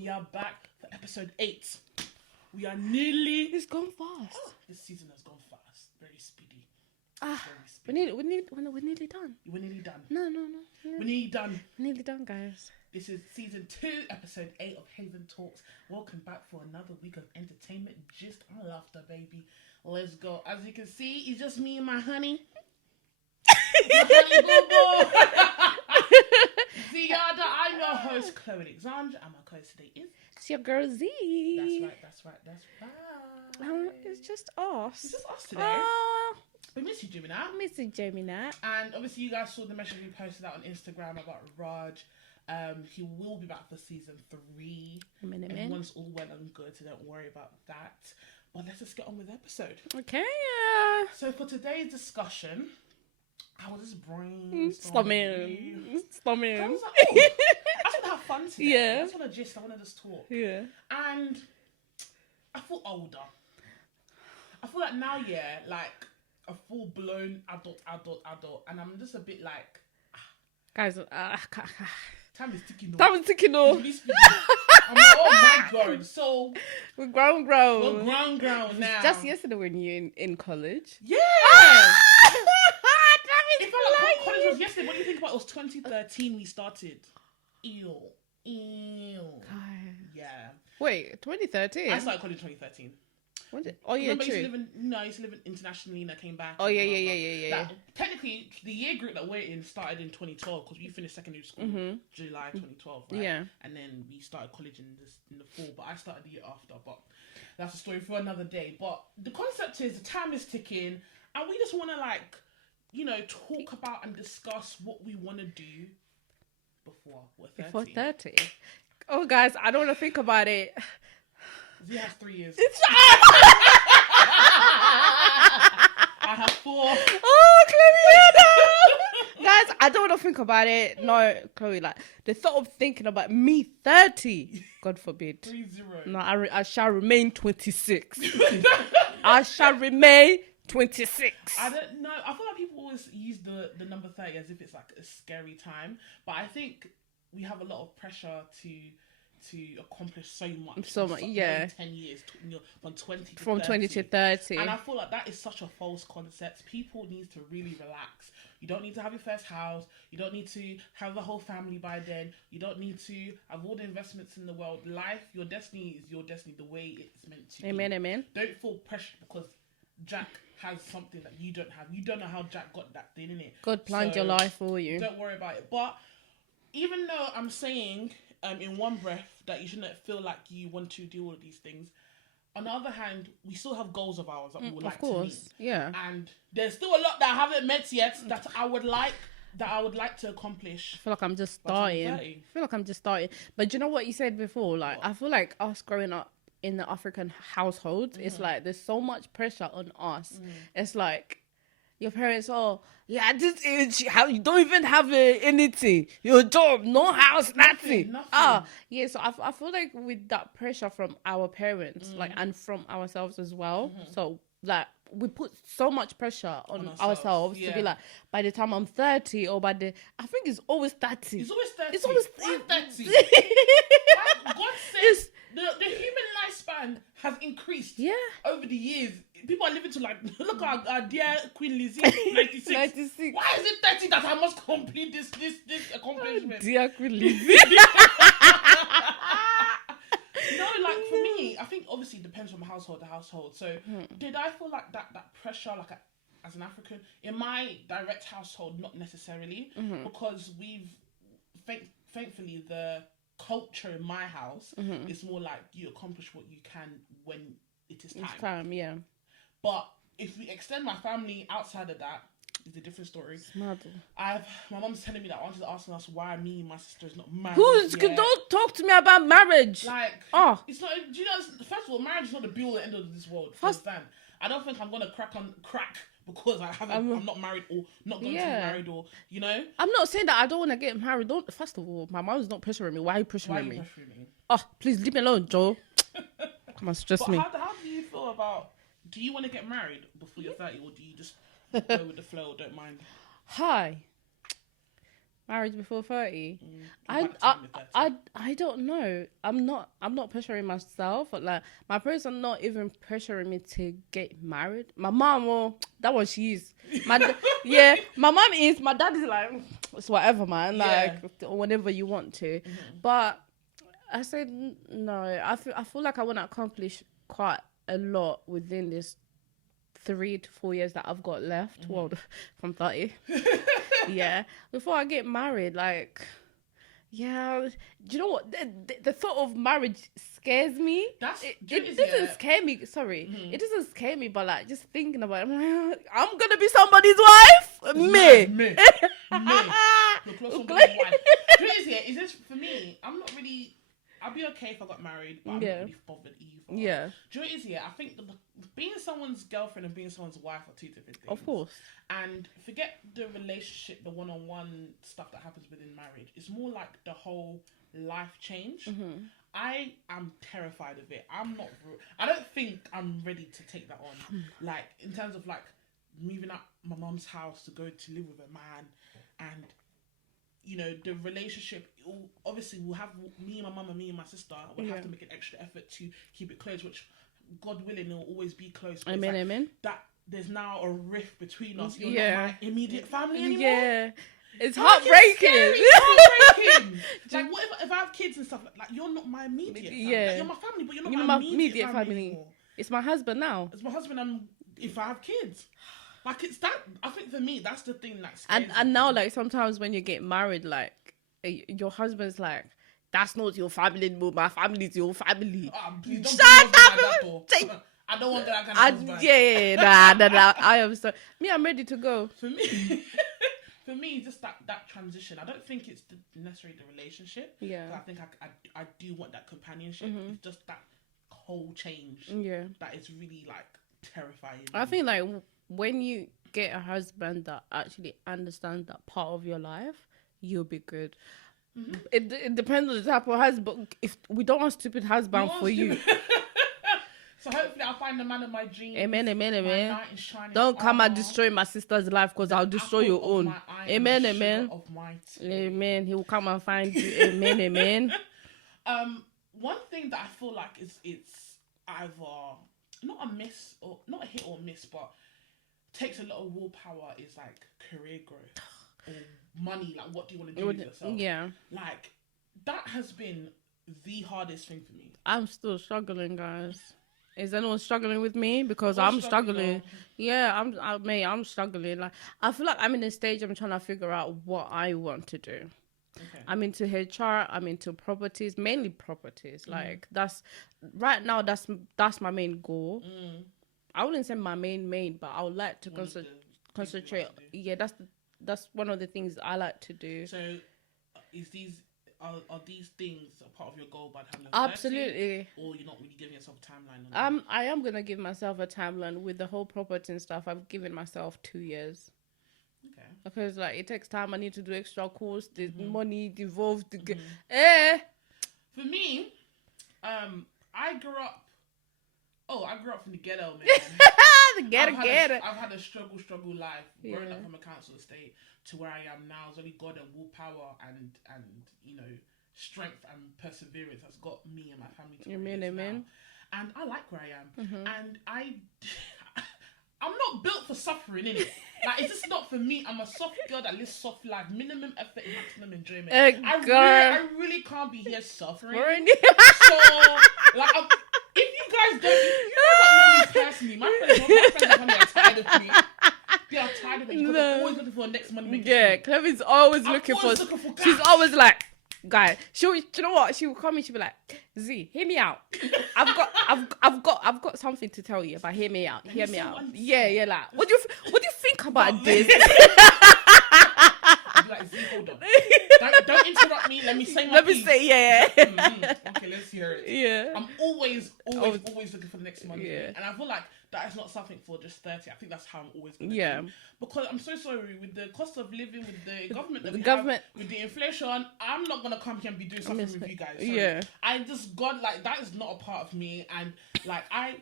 We are back for episode 8. We are nearly... It's gone fast. Oh, this season has gone fast. Very speedy. Very speedy. We're nearly done. We're nearly done. No. We're nearly done. Nearly done, guys. This is season 2, episode 8 of Haven Talks. Welcome back for another week of entertainment, gist and laughter, baby. Let's go. As you can see, it's just me and my honey. My honey boo-boo. Ziada, I'm your host, Chloe Alexandra, and my co-host today is... It's your girl Z. That's right. It's just us. It's just us today. We miss you, Jimmy. I miss you, Jamie. And obviously, you guys saw the message we posted out on Instagram about Raj. He will be back for season 3. Everyone's all well and good, so don't worry about that. But let's just get on with the episode. Okay. So for today's discussion, I was just brainstorming. Storming. I was like, oh, I just want to have fun today. Yeah. I just want to gist. I want to just talk. Yeah. And I feel older. I feel like now, like a full-blown adult, and I'm just a bit like, guys, time is ticking off. Time is ticking off. I'm like, oh my god. So we're grown. We're grown now. Just yesterday when you in college. Yeah. It felt like college was yesterday. What do you think about it? Was 2013 we started? Ew. Yeah. Wait, 2013? I started college in 2013. Was it? Oh yeah, remember, true. I used to live internationally and I came back. Oh yeah. Like, technically, the year group that we're in started in 2012 because we finished secondary school July 2012, right? Yeah. And then we started college in the fall, but I started the year after. But that's a story for another day. But the concept is the time is ticking, and we just want to talk about and discuss what we want to do before we're 30. Before 30. Oh, guys, I don't want to think about it. Z has 3 years. I have 4. Oh, Chloe, guys, I don't want to think about it. No, Chloe, like the thought of thinking about me 30, God forbid. 30. No, I shall remain 26. I shall remain 26. I don't know. I feel like people always use the number 30 as if it's like a scary time, but I think we have a lot of pressure to accomplish so much. Yeah. 10 years from 20 to 30. From 20 to 30. And I feel like that is such a false concept. People need to really relax. You don't need to have your first house. You don't need to have the whole family by then. You don't need to have all the investments in the world. Life, your destiny is your destiny the way it's meant to be. Amen. Don't feel pressure because Jack has something that you don't have. You don't know how Jack got that thing, innit? God planned your life for you. Don't worry about it. But even though I'm saying in one breath that you shouldn't feel like you want to do all of these things, on the other hand, we still have goals of ours that we would like to meet. Yeah. And there's still a lot that I haven't met yet that I would like to accomplish. I feel like I'm just starting. But do you know what you said before? Like, I feel like us growing up in the African household, it's like there's so much pressure on us. It's like your parents, at this age, you don't even have anything. Your job, no house, nothing. Yeah, so I feel like with that pressure from our parents, like, and from ourselves as well. So, like, we put so much pressure on ourselves to be like, by the time I'm 30 or I think it's always 30. It's always 30. It's always 30. God says the human lifespan has increased over the years. People are living to look at our dear Queen Lizzie, 96. 96. Why is it 30 that I must complete this accomplishment? Dear Queen Lizzie. For me, I think obviously it depends from household to household. So did I feel like that pressure, like as an African, in my direct household? Not necessarily, because we've thankfully the culture in my house is more like you accomplish what you can when it is time. It's time, yeah. But if we extend my family outside of that, it's a different story. My mom's telling me that aunties are asking us why me and my sister is not married. Don't talk to me about marriage. It's not. Do you know? First of all, marriage is not the be all and end all of this world. Understand? I don't think I'm gonna crack because I'm not married or not going to be married or I'm not saying that I don't want to get married. First of all, my mom's not pressuring me. Why are you pressuring me? Oh, please leave me alone, Joe. Come on, stress me. How do you feel about? Do you want to get married before you're 30, or do you just go with the flow? Don't mind. Hi. Marriage before 30. Go back to when you're 30. I don't know. I'm not pressuring myself. But like my parents are not even pressuring me to get married. My mom, well, that one she is. Yeah, my mom is. My dad is like, it's whatever, man. Like whenever you want to. But I said no. I feel like I want to accomplish quite a lot within this 3 to 4 years that I've got left. Well, from 30. Yeah, before I get married, like, yeah, do you know what? The thought of marriage scares me. It doesn't scare me. Sorry, it doesn't scare me, but like just thinking about it, I'm like, I'm gonna be somebody's wife. Me. You're close somebody's wife. Do you know what it is, yeah? Is this for me? I'm not really. I'd be okay if I got married, but I'm not really bothered either. Yeah. Do you know what it is, yeah? I think being someone's girlfriend and being someone's wife are two different things. Of course. And forget the relationship, the one-on-one stuff that happens within marriage. It's more like the whole life change. I am terrified of it. I don't think I'm ready to take that on. Like, in terms of, like, moving out my mum's house to go to live with a man and... You know, the relationship, obviously we'll have me and my mum and me and my sister will have to make an extra effort to keep it close, which God willing, it'll always be close. Amen, like, amen. That there's now a rift between us. You're not my immediate family anymore. Yeah. It's heartbreaking. It's heartbreaking. Like, what if I have kids and stuff, like you're not my immediate family. Yeah. Like, you're my family, but you're not my immediate family anymore. It's my husband now. It's my husband and if I have kids. Like, it's that, I think for me, that's the thing that's scares me. And now, like, sometimes when you get married, like, your husband's like, that's not your family anymore, my family's your family. Shut up! I don't want that kind of husband. Yeah, nah, I am so... Me, I'm ready to go. For me, just that transition. I don't think it's necessarily the relationship. Yeah. I think I do want that companionship. It's just that whole change. Yeah. That is really, like, terrifying. I think, like... When you get a husband that actually understands that part of your life, you'll be good. It depends on the type of husband. If we don't want stupid husband for you. So hopefully I'll find the man of my dreams. Amen. Don't come and destroy my sister's life because I'll destroy your own. Amen. Amen. He will come and find you. Amen. One thing that I feel like it's either not a miss or not a hit or miss, but takes a lot of willpower is like career growth or money. Like, what do you want to do with yourself? Yeah. Like, that has been the hardest thing for me. I'm still struggling, guys. Is anyone struggling with me? Because I'm struggling. Yeah, I'm struggling. Like, I feel like I'm in a stage I'm trying to figure out what I want to do. Okay. I'm into HR. I'm into properties, mainly properties. Like, that's right now. That's my main goal. I wouldn't say my main, but I would like to concentrate. Yeah, that's one of the things I like to do. So, are these things a part of your goal by the time you're 30? Absolutely. Or you're not really giving yourself a timeline on that? I am gonna give myself a timeline with the whole property and stuff. I've given myself 2 years. Okay. Because like it takes time. I need to do extra course. There's money involved. For me, I grew up from the ghetto, man. The ghetto. I've had a struggle life. Growing up from a council estate to where I am now. It's only God and willpower and you know, strength and perseverance has got me and my family to where it is now. And I like where I am. And I'm not built for suffering, innit? Like, it's just not for me. I'm a soft girl that lives soft life. Minimum effort, maximum enjoyment. I really can't be here suffering. So, like, if you guys don't know me personally, my friends are tired of me. They are tired of me because they're always looking for the next money. Yeah, Chloe's always looking for she's always like, guys, do you know what? She will call me, she'll be like, Z, hear me out. I've got something to tell you, but hear me out. Hear me out. Yeah, like, what do you think about this? I'll be like, Z, hold on. Don't interrupt me. Let me say my piece. Yeah. Okay, let's hear it. Yeah. I'm always looking for the next money. Yeah. And I feel like that is not something for just 30. I think that's how I'm always going to be. Because I'm so sorry, with the cost of living, with the government that with the inflation, I'm not going to come here and be doing something with you guys. Sorry. Yeah. I just got, like, that is not a part of me. And, like, I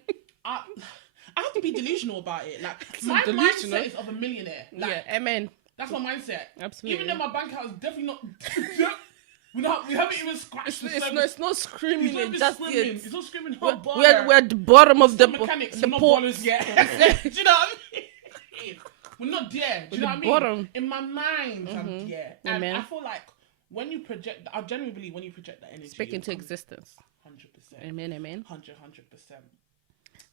have to be delusional about it. Like, my mindset is of a millionaire. Like, amen. That's my mindset. Absolutely. Even though my bank account is definitely not. we haven't even scratched the surface. It's not screaming. It's not screaming. We're at the bottom of the mechanics. the not port. ballers yet. Do you know what I mean? We're not there. Do you know what I mean? Bottom. In my mind, I'm there. And Amen. I feel like when you project, I genuinely believe when you project that energy, Speak into existence. 100%. Amen. 100%.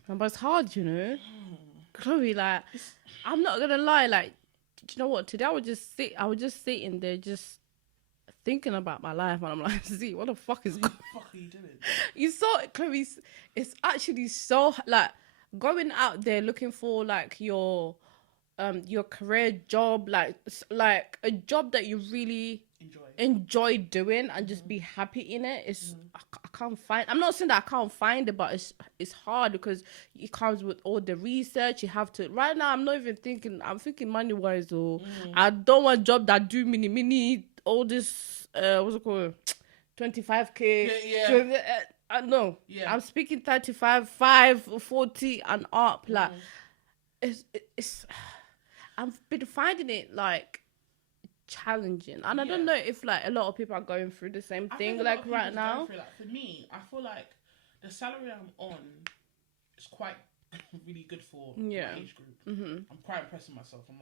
But it's hard, you know. Chloe, like, I'm not gonna lie. Like, do you know what? Today I was just sitting there, just thinking about my life, and I'm like, see, what the fuck is going? What the fuck are you doing? You saw it, Chloe. It's actually so like going out there looking for like your career job, like a job that you really enjoy doing and just be happy in it. It's I can't find. I'm not saying that I can't find it, but it's hard because it comes with all the research you have to. Right now, I'm not even thinking. I'm thinking money wise, or I don't want a job that do mini all this. What's it called? 25K. Yeah. No. Yeah. I'm speaking 35, 5, 40 and up. Like it's. I've been finding it like challenging, and I don't know if like a lot of people are going through the same thing like right now. For me, I feel like the salary I'm on is quite really good for my age group. I'm quite impressed with myself, I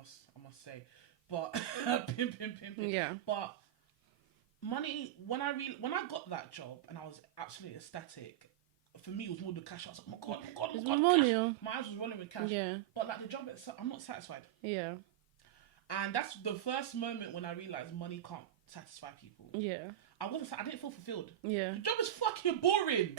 must say. But pimp. Yeah. But money, when I got that job and I was absolutely ecstatic. For me, it was more the cash. I was like, oh my god, money. Cash. My eyes was rolling with cash. Yeah. But like the job itself, I'm not satisfied. Yeah. And that's the first moment when I realized money can't satisfy people. Yeah. I didn't feel fulfilled. Yeah. The job is fucking boring.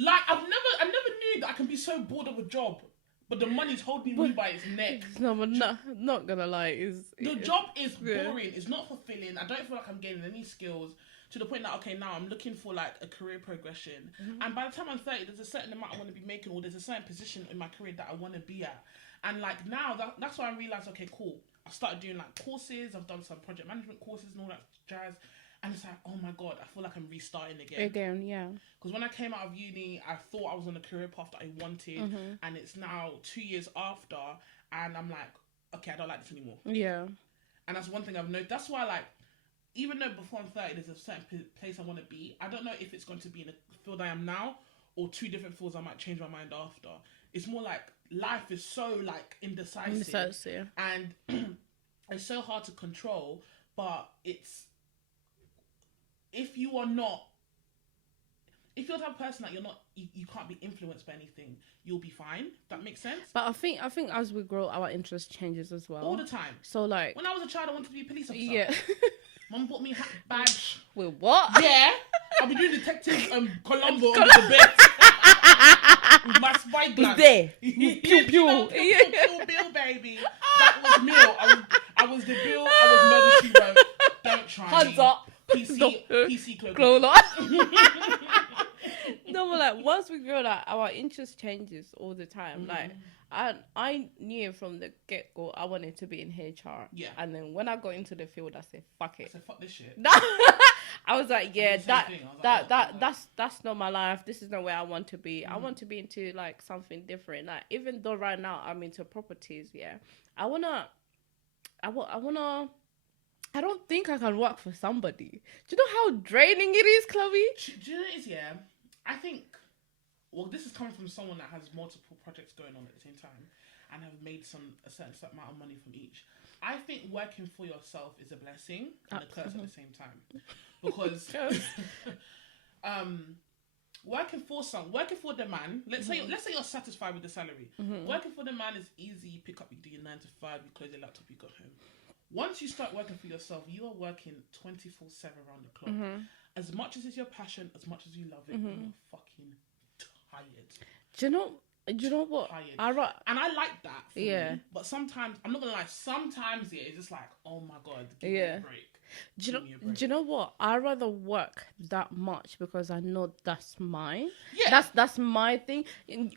Like I never knew that I can be so bored of a job, but the money's holding me by its neck. No, but not gonna lie, the job is boring. It's not fulfilling. I don't feel like I'm gaining any skills. To the point that, okay, now I'm looking for like a career progression. And by the time I'm 30, there's a certain amount I want to be making, or there's a certain position in my career that I want to be at. And like now, that's why I realized, okay, cool. I started doing like courses. I've done some project management courses and all that jazz. And it's like, oh my God, I feel like I'm restarting again. Yeah. Because when I came out of uni, I thought I was on the career path that I wanted. And it's now 2 years after. And I'm like, okay, I don't like this anymore. Yeah. And that's one thing I've noticed. That's why like, even though before I'm 30, there's a certain place I want to be. I don't know if it's going to be in the field I am now or two different fields I might change my mind after. It's more like life is so like indecisive. And it's so hard to control. But it's if you're the type of person that you can't be influenced by anything, you'll be fine. That makes sense. But I think as we grow, our interest changes as well. All the time. So like when I was a child, I wanted to be a police officer. Yeah. Mum bought me a badge. Wait, what? Yeah. I'll be doing Detective Columbo on the bed. With my spy glass. There. Pew, pew. Bill, baby. That was Mill. I was the Bill. I was Murder, She Wrote. Don't try Hands me. up. PC clone on. No, but like once we grow, like our interest changes all the time. Like I knew from the get go I wanted to be in HR. Yeah. And then when I got into the field, I said fuck it. I said fuck this shit. I was like, yeah, that's not my life. This is not where I want to be. I want to be into like something different. Like even though right now I'm into properties, yeah, I don't think I can work for somebody. Do you know how draining it is, Chloe? Do you know what it is, yeah? I think, well, this is coming from someone that has multiple projects going on at the same time and have made a certain amount of money from each. I think working for yourself is a blessing and a curse at the same time. Because working for the man, let's say you're satisfied with the salary. Working for the man is easy. You pick up, you do your 9 to 5, you close your laptop, you go home. Once you start working for yourself, you are working 24/7 around the clock. As much as it's your passion, as much as you love it, you're fucking tired. Do you know what? Tired. And I like that for me. But sometimes, I'm not gonna lie, sometimes it's just like, oh my God, give me a break. Do you know what? I rather work that much because I know that's mine. Yeah. That's my thing.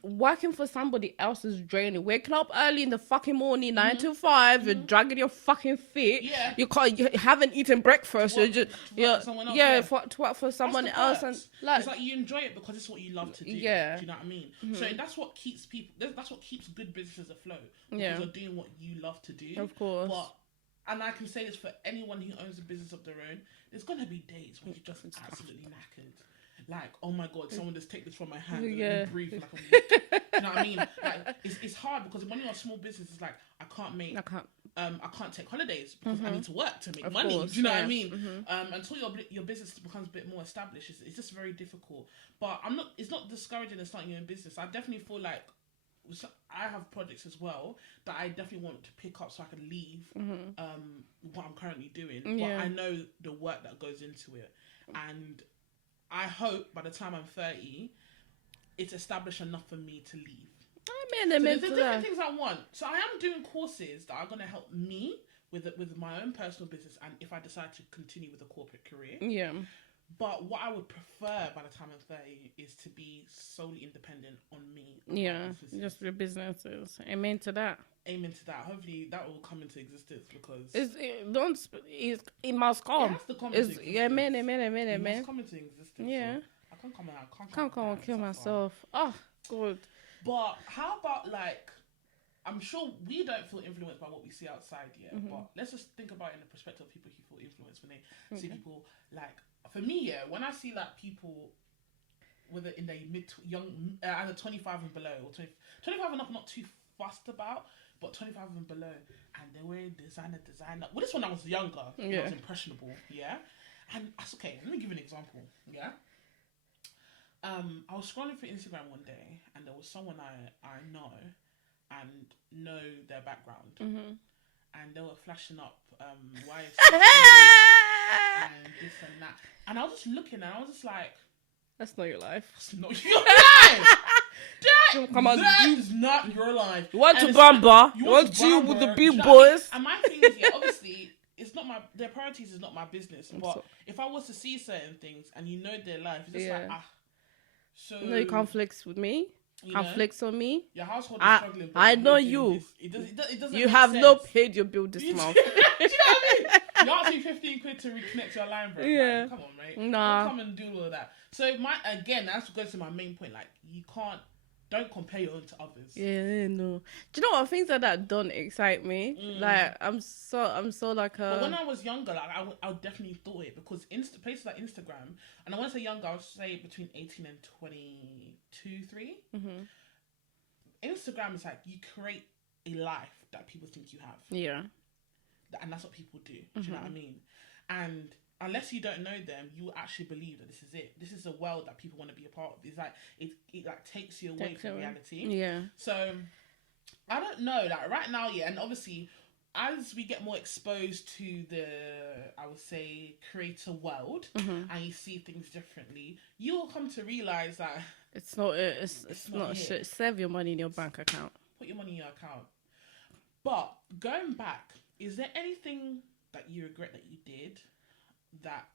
Working for somebody else is draining. Waking up early in the fucking morning, 9 to 5, you're dragging your fucking feet. Yeah. You haven't eaten breakfast. You're just to work for someone else, and like it's like you enjoy it because it's what you love to do. Yeah. Do you know what I mean? So that's what keeps people. That's what keeps good businesses afloat. Because you're doing what you love to do. Of course. But and I can say this for anyone who owns a business of their own, there's gonna be days when you're just absolutely knackered. Like, oh my god, someone just take this from my hand and let me breathe for like a week. Do you know what I mean? Like, it's hard because when you're a small business, it's like I can't take holidays because I need to work to make money. Do you know what I mean? Until your business becomes a bit more established, it's just very difficult. But it's not discouraging in starting your own business. I definitely feel like I have projects as well that I definitely want to pick up so I can leave what I'm currently doing. But I know the work that goes into it, and I hope by the time I'm 30, it's established enough for me to leave. There's different things I want. So I am doing courses that are going to help me with my own personal business, and if I decide to continue with a corporate career. Yeah. But what I would prefer by the time I'm 30 is to be solely independent on me. Just your businesses. Amen to that. Hopefully that will come into existence because it must come. It has to come into existence. Amen. It must come into existence. Yeah. So I can't come and kill myself. Oh, good. But how about like, I'm sure we don't feel influenced by what we see outside yet, but let's just think about it in the perspective of people who feel influenced when they see people like, for me, when I see like people whether in their either 25 and below or 25 and up, not too fussed about, but 25 and below, and they wear designer. Well, this when I was younger, I was impressionable, and that's okay. Let me give you an example, I was scrolling through Instagram one day, and there was someone I know and know their background, and they were flashing up YSC and this and that, and I was just looking, and I was just like, "That's not your life. That's not your life. That is not your life. You want to bamba? You want to chill with the big boys?" And my thing is, obviously, it's not their priorities is not my business. But if I was to see certain things and you know their life, it's just like so. No conflicts with me. Conflicts on me. Your household is struggling. I know you. It doesn't. You have not paid your bill this month. Do you know what I mean? You asked me 15 quid to reconnect your line, bro. Yeah. Like, come on, mate. Nah. Don't come and do all of that. So that's goes to my main point. Like, don't compare your own to others. Yeah, no. Do you know what? Things like that don't excite me. Like, I'm so like a... But when I was younger, like, I definitely thought it, because places like Instagram, and I want to say younger, I would say between 18 and 22, 3. Instagram is like, you create a life that people think you have. Yeah. And that's what people do. Do you know what I mean? And unless you don't know them, you will actually believe that this is it. This is a world that people want to be a part of. It's like it like takes you away from reality. Yeah. So I don't know. Like right now, and obviously as we get more exposed to the, I would say, creator world, and you see things differently, you will come to realize that it's not shit. Save your money in your bank account. Put your money in your account. But going back, is there anything that you regret that you did that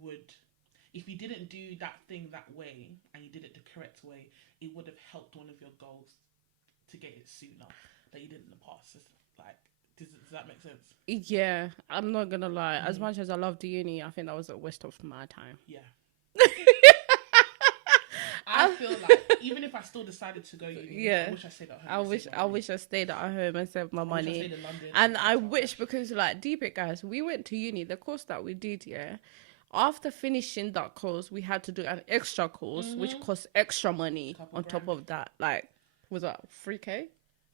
would, if you didn't do that thing that way and you did it the correct way, it would have helped one of your goals to get it sooner that you did in the past? Like, does that make sense? Yeah, I'm not gonna lie. As much as I love the uni, I think that was a waste of my time. Yeah. I feel like even if I still decided to go uni, I wish I stayed at home. I wish I stayed at home and saved my money. I stayed in London, and I wish, because like, deep it, guys, we went to uni. The course that we did, after finishing that course, we had to do an extra course, which cost extra money on top of that. Like, was that 3K?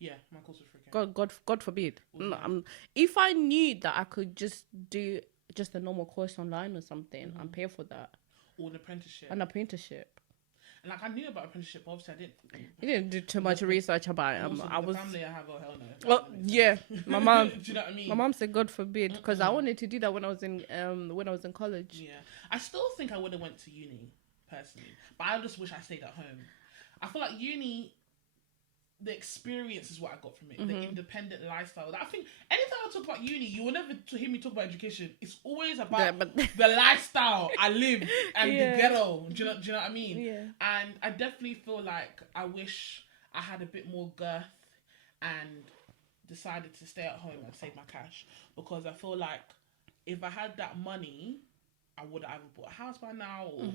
Yeah, my course was 3K. God forbid. No, if I knew that I could just do just a normal course online or something and pay for that, or an apprenticeship. And like, I knew about apprenticeship, but obviously I didn't. You didn't do too much research about it. I was the family I have, oh hell no. Well, yeah, my mom. Do you know what I mean? My mom said, God forbid, because I wanted to do that when I was in college. Yeah, I still think I would have went to uni personally, but I just wish I stayed at home. I feel like uni, the experience is what I got from it. The independent lifestyle. I think anytime I talk about uni, you will never hear me talk about education. It's always about the lifestyle I live and the ghetto. Do you know what I mean? Yeah. And I definitely feel like I wish I had a bit more girth and decided to stay at home and save my cash, because I feel like if I had that money, I would have either bought a house by now, or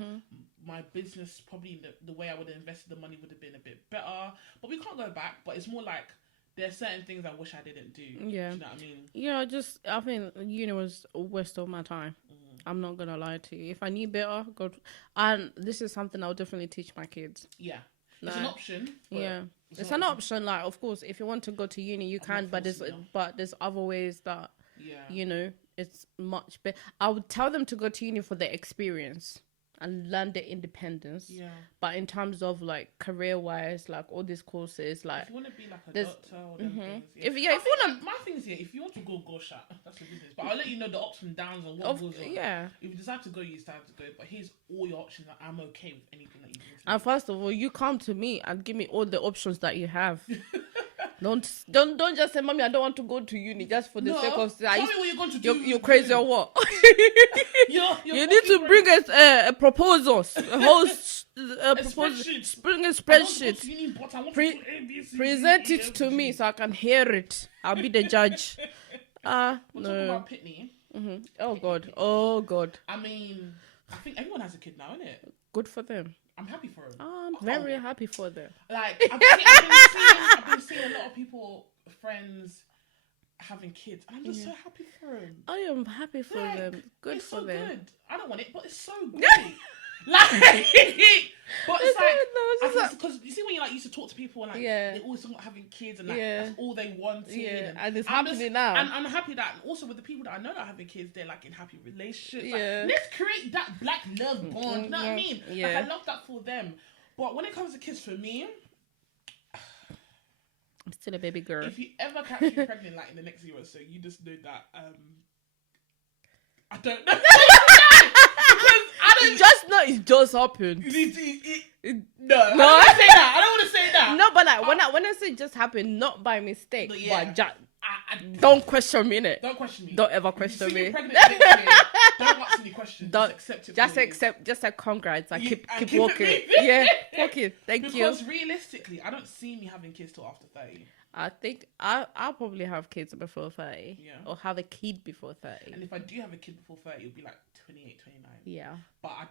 my business, probably the way I would have invested the money would have been a bit better. But we can't go back. But it's more like there's certain things I wish I didn't do. Yeah. Do you know what I mean? Yeah, I think uni was a waste of my time. I'm not gonna lie to you. If I knew better, God, and this is something I'll definitely teach my kids. Yeah, it's an option. Yeah, it's an option. Like, of course, if you want to go to uni, you can. But there's other ways that it's much better. I would tell them to go to uni for the experience and learn their independence. Yeah. But in terms of like career wise, like all these courses, like if you want to be like a doctor or things, if you want to, my thing is if you want to go shut, that's your business. But I'll let you know the ups and downs and what goes on. Yeah. If you decide to go, you decide to go. But here's all your options. I'm okay with anything that you do. And first of all, you come to me and give me all the options that you have. Don't just say, "Mommy, I don't want to go to uni," just for the sake of. Tell me what you're going to do. You're crazy or what? You need to bring us a proposal, a whole proposal. Bring a spreadsheet. Present it to me so I can hear it. I'll be the judge. We're talking about Pitney. Mm-hmm. Oh God. I mean, I think everyone has a kid now, innit? Good for them. I'm happy for them. I'm very happy for them. Like, I've been seeing a lot of people, friends, having kids. And I'm just so happy for them. I am happy for them. Good for them. It's so good. I don't want it, but it's so good. Like, but it's like, because you see when you like used to talk to people and like they always talk about having kids and like that's all they wanted. Yeah, and it's happening now. And I'm happy that also with the people that I know that are having kids, they're like in happy relationships. Yeah, like, let's create that black love bond. You know what I mean? Yeah. Like I love that for them. But when it comes to kids, for me, I'm still a baby girl. If you ever catch me pregnant like in the next year or so, you just know that I don't know. It just happened. No, I don't want to say that. I don't want to say that. No, but like when I say just happened, not by mistake, but just don't question me, innit? Don't question me. Don't ever question me. Don't ask any questions. Just accept it. Just say congrats and keep walking. Yeah, walking. Thank you. Because realistically, I don't see me having kids till after 30. I think I'll probably have kids before 30. Yeah. Or have a kid before 30. And if I do have a kid before 30, it'll be like 28, 29. Yeah. But I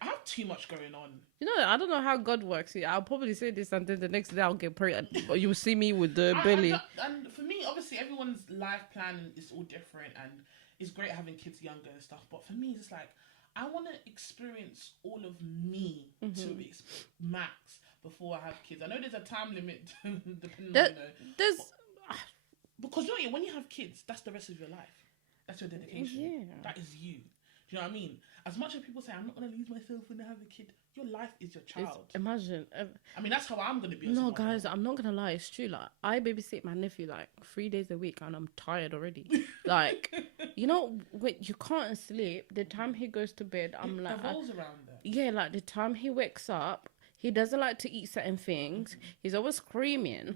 have too much going on. You know, I don't know how God works. I'll probably say this and then the next day I'll get pregnant. Or you'll see me with the belly. And for me, obviously, everyone's life plan is all different. And it's great having kids younger and stuff. But for me, it's just like, I want to experience all of me to max before I have kids. I know there's a time limit depending on, because you know, when you have kids, that's the rest of your life. That's your dedication. Yeah. That is you. Do you know what I mean? As much as people say, I'm not going to lose myself when I have a kid, your life is your child. Imagine. I mean, that's how I'm going to be. No, guys, I'm not going to lie. It's true. Like, I babysit my nephew like 3 days a week and I'm tired already. Like, you know, you can't sleep. The time he goes to bed, I'm it like... revolves around that. Yeah, like the time he wakes up, he doesn't like to eat certain things. He's always screaming.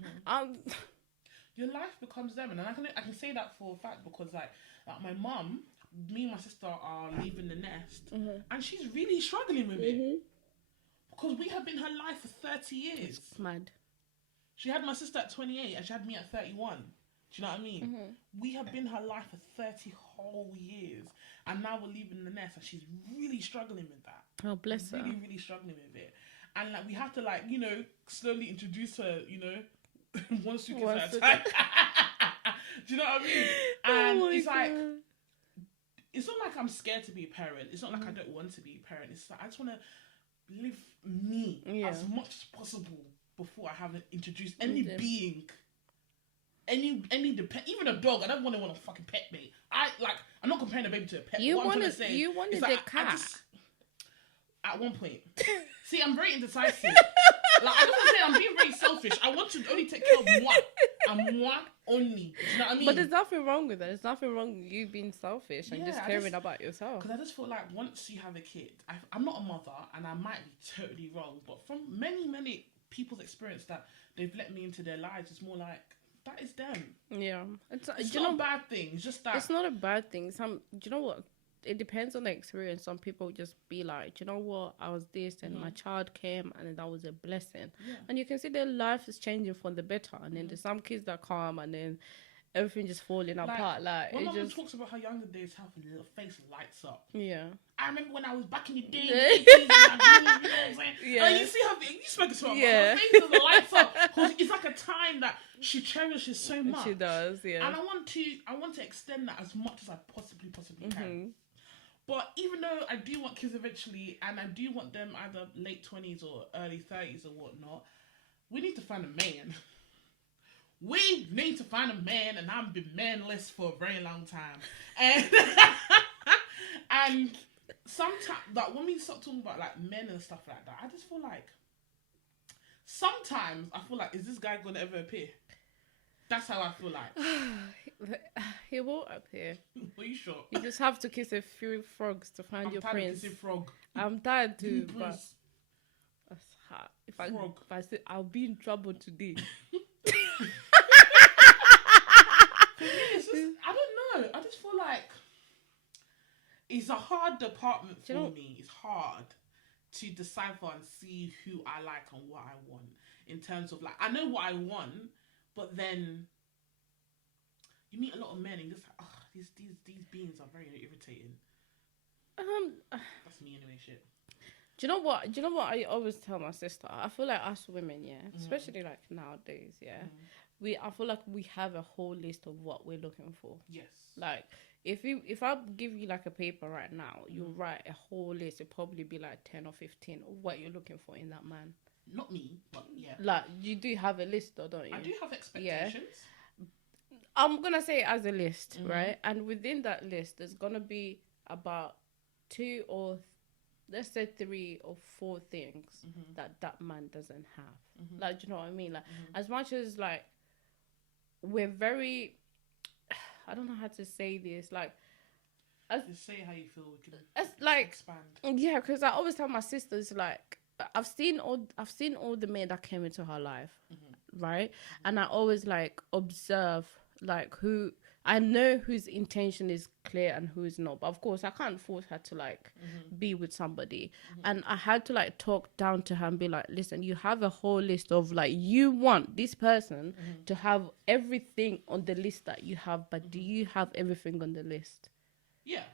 Your life becomes them. And I can say that for a fact because like my mum... Me and my sister are leaving the nest and she's really struggling with it because we have been her life for 30 years. It's mad. She had my sister at 28 and she had me at 31. Do you know what I mean? We have been her life for 30 whole years and now we're leaving the nest and she's really struggling with that. Oh, bless her. Really struggling with it. And like we have to like, you know, slowly introduce her, you know, one suitcase at a time. Do you know what I mean? And it's like... It's not like I'm scared to be a parent. It's not like I don't want to be a parent. It's like I just want to live me as much as possible before I haven't introduced any being, any even a dog. I don't want to fucking pet me. I'm not comparing a baby to a pet. You wanted a cat. At one point, see, I'm very indecisive. Like I just say, I'm being very selfish. I want to only take care of moi. I'm moi only. Do you know what I mean? But there's nothing wrong with that. There's nothing wrong with you being selfish and just caring about yourself. Because I just feel like once you have a kid, I'm not a mother and I might be totally wrong, but from many people's experience that they've let me into their lives, it's more like that is them. Yeah, it's not a bad thing. It's just that it's not a bad thing. Do you know what? It depends on the experience. Some people just be like, do you know what? I was this and my child came and that was a blessing. Yeah. And you can see their life is changing for the better. And then there's some kids that come and then everything just falling apart. Like when it my mum just talks about her younger days, how her face lights up. yeah. I remember when I was back in the day, the 80s, you know what I'm saying? Yeah. You see her, you spoke to her, Yeah. her face just lights up. Cause it's like a time that she cherishes so much. She does, yeah. And I want to extend that as much as I possibly can. But even though I do want kids eventually, and I do want them either late 20s or early 30s or whatnot, we need to find a man. We need to find a man, and I've been manless for a very long time. And and sometimes, like when we start talking about like men and stuff like that, I just feel like sometimes I feel like, is this guy gonna ever appear? That's how I feel like. He won't appear. Are you sure? You just have to kiss a few frogs to find your prince. I'm tired of kissing frog. I'm tired too, but Prince. that's hard. If Frog. I say I'll be in trouble today. It's just, I don't know. I just feel like it's a hard department for me. It's hard to decipher and see who I like and what I want. In terms of like, I know what I want, but then you meet a lot of men and you're just like, oh, these beings are very irritating. That's me anyway. Shit. Do you know what I always tell my sister? I feel like us women, especially like nowadays, I feel like we have a whole list of what we're looking for. Yes. Like if I give you like a paper right now, you write a whole list. It'll probably be like 10 or 15 of what you're looking for in that man. Not me, but yeah. Like you do have a list though, don't you? I do have expectations. Yeah. I'm gonna say it as a list, right? And within that list, there's gonna be about 2 or let's say 3 or 4 things that man doesn't have. Like, do you know what I mean? Like, as much as like we're very, I don't know how to say this. Like, just say how you feel. We can like expand. Yeah, because I always tell my sisters like I've seen all the men that came into her life, right? And I always like observe like who I know whose intention is clear and who is not. But of course, I can't force her to like be with somebody. And I had to like talk down to her and be like, listen, you have a whole list of like, you want this person to have everything on the list that you have, but do you have everything on the list? Yeah.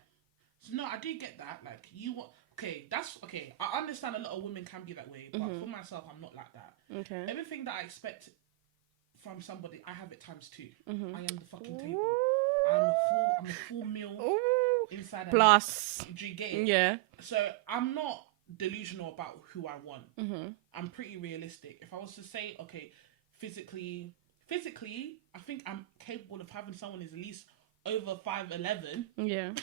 So, no, I do get that. Like, you want... Okay, that's... Okay, I understand a lot of women can be that way, but for myself, I'm not like that. Okay. Everything that I expect from somebody, I have it times 2. I am the fucking table. I'm a full meal inside plus. Do you get it? Yeah. So I'm not delusional about who I want. I'm pretty realistic. If I was to say, okay, physically, I think I'm capable of having someone who's at least over 5'11". Yeah.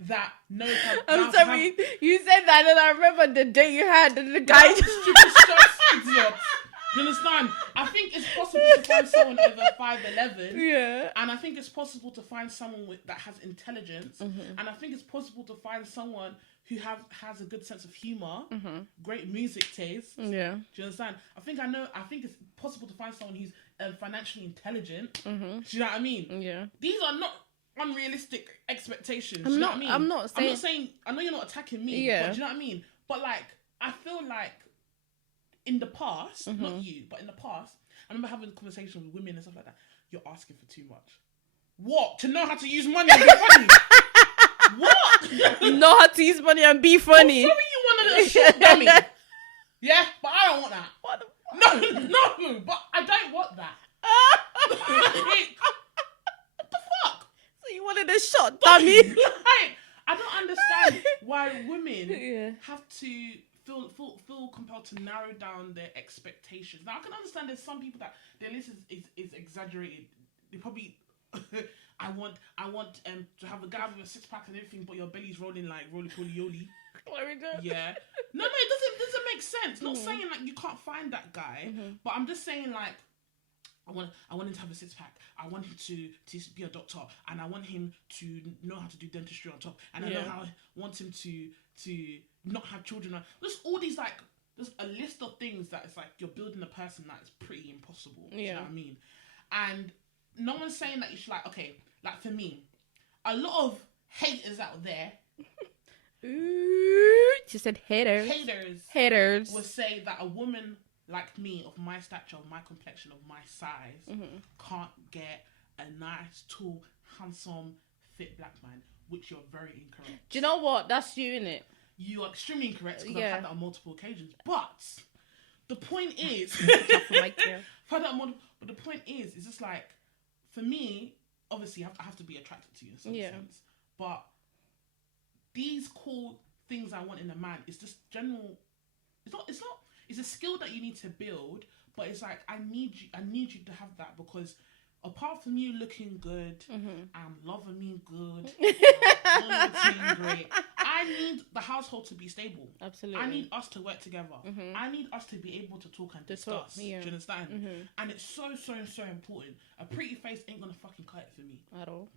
That knows how. I'm sorry, you said that, and I remember the day you had the guy. Idiot. You understand? I think it's possible to find someone over 5'11". Yeah. And I think it's possible to find someone that has intelligence. And I think it's possible to find someone who has a good sense of humour, great music taste. Yeah. Do you understand? I think it's possible to find someone who's financially intelligent. Do you know what I mean? Yeah. These are not unrealistic expectations. Do you know what I mean? I'm not saying. I know you're not attacking me. Yeah. But do you know what I mean? But like, I feel like in the past, not you, but in the past, I remember having conversations with women and stuff like that. You're asking for too much. What? To know how to use money and be funny? What? Know how to use money and be funny? I'm sorry you wanted a short dummy. Yeah, but I don't want that. What the fuck? No, but I don't want that. What the fuck? So you wanted a short dummy? Like, I don't understand why women have to feel compelled to narrow down their expectations. Now, I can understand there's some people that their list is exaggerated. They probably... I want to have a guy with a 6-pack and everything, but your belly's rolling like roly-poly-yoli. Yeah. No, it doesn't make sense. Not saying like you can't find that guy, but I'm just saying like I want him to have a 6-pack. I want him to be a doctor, and I want him to know how to do dentistry on top, and I want him to not have children. There's all these like there's a list of things that it's like you're building a person that is pretty impossible. Yeah. You know what I mean? And no one's saying that you should like, okay, like for me, a lot of haters out there. Ooh, she said haters. Haters will say that a woman like me, of my stature, of my complexion, of my size, can't get a nice, tall, handsome, fit black man, which you're very incorrect. Do you know what? That's you, innit? You are extremely incorrect because I've had that on multiple occasions. But the point is, but the point is just like, for me, obviously, I have to be attracted to you in some sense. But these cool things I want in a man is just general. It's not. It's a skill that you need to build. But it's like I need you to have that, because apart from you looking good and loving me good, and great, I need the household to be stable. Absolutely. I need us to work together. I need us to be able to talk and discuss. Do you understand? And it's so important. A pretty face ain't gonna fucking cut it for me at all.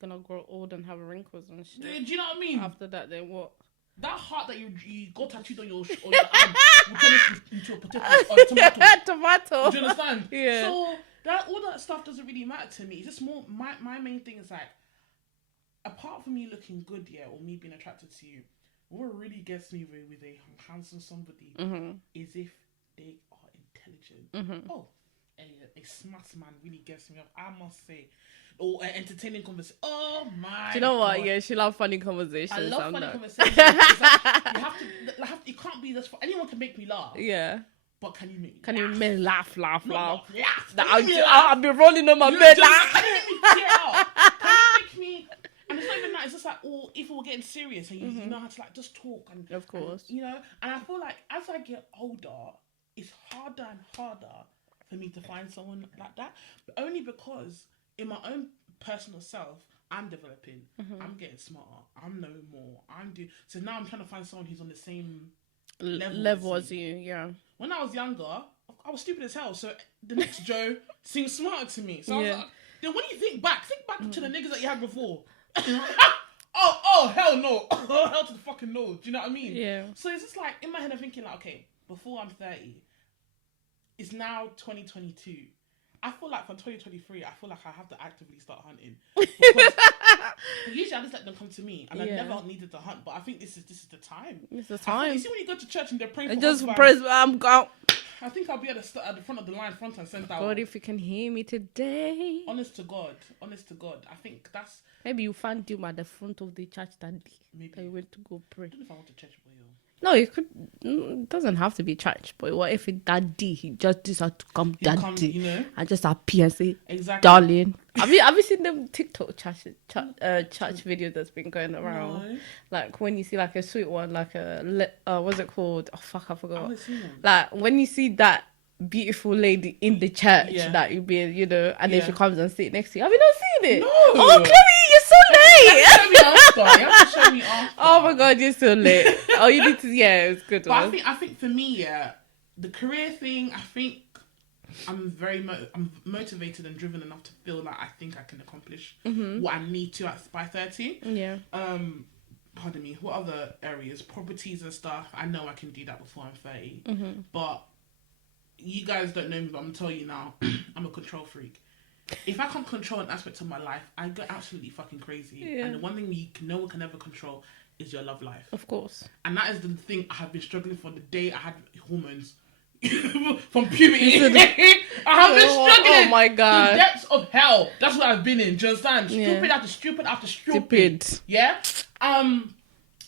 Gonna grow old and have wrinkles and shit. Do you know what I mean? After that, then what? That heart that you got tattooed on your arm will turn into a potato or a tomato. Tomato. Do you understand? Yeah. So all that stuff doesn't really matter to me. It's just more my main thing is like, apart from you looking good, or me being attracted to you, what really gets me with a handsome somebody is if they are intelligent. Oh, a smart man really gets me up, I must say. Or an entertaining conversation. Oh my! Do you know what? God. Yeah, she loves funny conversations. I love funny conversations. Like, you can't be this. Anyone can make me laugh. Yeah. But can you make me? Can you make me laugh? I'll be rolling on my bed. Can you make me tear up? Can you make me? And it's not even that. It's just like, if we're getting serious and you know how to like just talk and of course, and, And I feel like as I get older, it's harder and harder for me to find someone like that. But only because in my own personal self, I'm developing. I'm getting smarter. I'm knowing more. So now I'm trying to find someone who's on the same level as you. Yeah. When I was younger, I was stupid as hell. So the next Joe seemed smarter to me. So I was like, then when you think back to the niggas that you had before. oh, hell no. Hell to the fucking no. Do you know what I mean? Yeah. So it's just like, in my head, I'm thinking like, okay, before I'm 30, it's now 2022. I feel like from 2023, I feel like I have to actively start hunting. Usually I just let them come to me, and I never needed to hunt. But I think this is the time. It's the time. You see when you go to church and they're praying for just husbands, press. I think I'll be at the front of the line, front and center. God, if you can hear me today. Honest to God. I think that's. Maybe you found him at the front of the church that day. Maybe. That you went to go pray. I don't know if I went to church for you. No, it could. It doesn't have to be church. But what if that day he just decided to come that day and just appear and say, exactly, darling. Have you seen them TikTok church videos that's been going around? No. Like when you see like a sweet one, like what's it called? Oh fuck, I forgot. I haven't seen them. Like when you see that beautiful lady in the church that you be, and then she comes and sit next to you. Have you not seen it? No. Oh, Chloe, you're so late. You have to show me after. Oh my God, you're so late. Oh, you need to. Yeah, it was good. But I think for me, the career thing. I think I'm very I'm motivated and driven enough to feel like I think I can accomplish what I need to by 30. Yeah. Pardon me. What other areas? Properties and stuff. I know I can do that before I'm 30. But you guys don't know me, but I'm gonna tell you now, I'm a control freak. If I can't control an aspect of my life, I go absolutely fucking crazy. Yeah. And the one thing no one can ever control is your love life. Of course. And that is the thing I have been struggling for the day I had hormones. From puberty. I have been struggling. Oh my God. The depths of hell. That's what I've been in. Do you understand? Stupid after stupid after stupid. Yeah?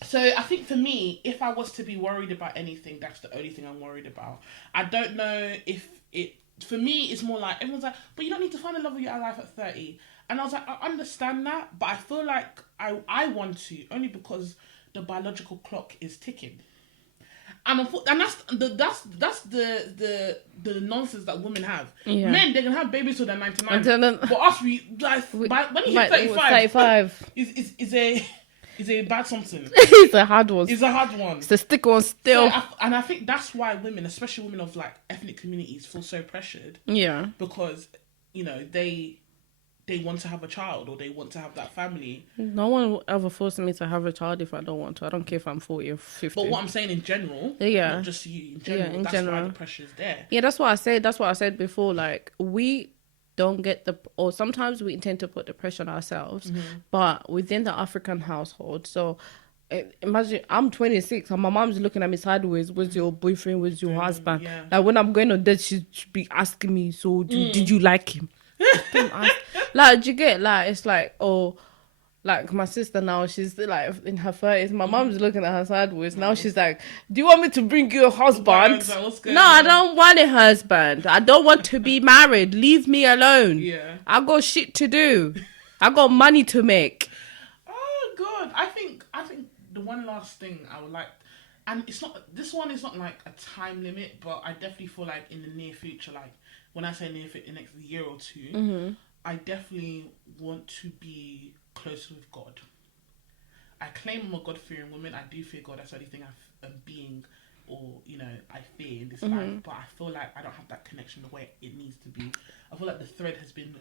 So I think for me, if I was to be worried about anything, that's the only thing I'm worried about. I don't know if it... For me, it's more like, everyone's like, but you don't need to find the love of your life at 30. And I was like, I understand that, but I feel like I want to, only because the biological clock is ticking. And that's the nonsense that women have. Yeah. Men, they can have babies till they're 99. For us, when you hit 35, is a bad something. It's a hard one. It's a hard one. It's a stick one still. So I think that's why women, especially women of like ethnic communities, feel so pressured. Yeah. Because, they want to have a child or they want to have that family. No one will ever force me to have a child if I don't want to. I don't care if I'm 40 or 50. But what I'm saying in general, not just you, in general, why the pressure's there. Yeah, that's what I said. That's what I said before. Like, we don't get or sometimes we intend to put the pressure on ourselves, but within the African household. So imagine I'm 26 and my mom's looking at me sideways. Where's your boyfriend? Where's your husband? Yeah. Like when I'm going on date, she should be asking me, so did you like him? Like, do you get, like, it's like, oh, like my sister now, she's like in her 30s. My mom's looking at her sideways. Now she's like, do you want me to bring you a husband? No, I don't want a husband. I don't want to be married. Leave me alone. Yeah. I got shit to do. I got money to make. Oh God. I think the one last thing I would like, and this one is not like a time limit, but I definitely feel like in the near future, like when I say near future, the next year or two, I definitely want to be closer with God. I claim I'm a God-fearing woman. I do fear God. That's the only thing I'm being, or I fear in this life. But I feel like I don't have that connection the way it needs to be. I feel like the thread has been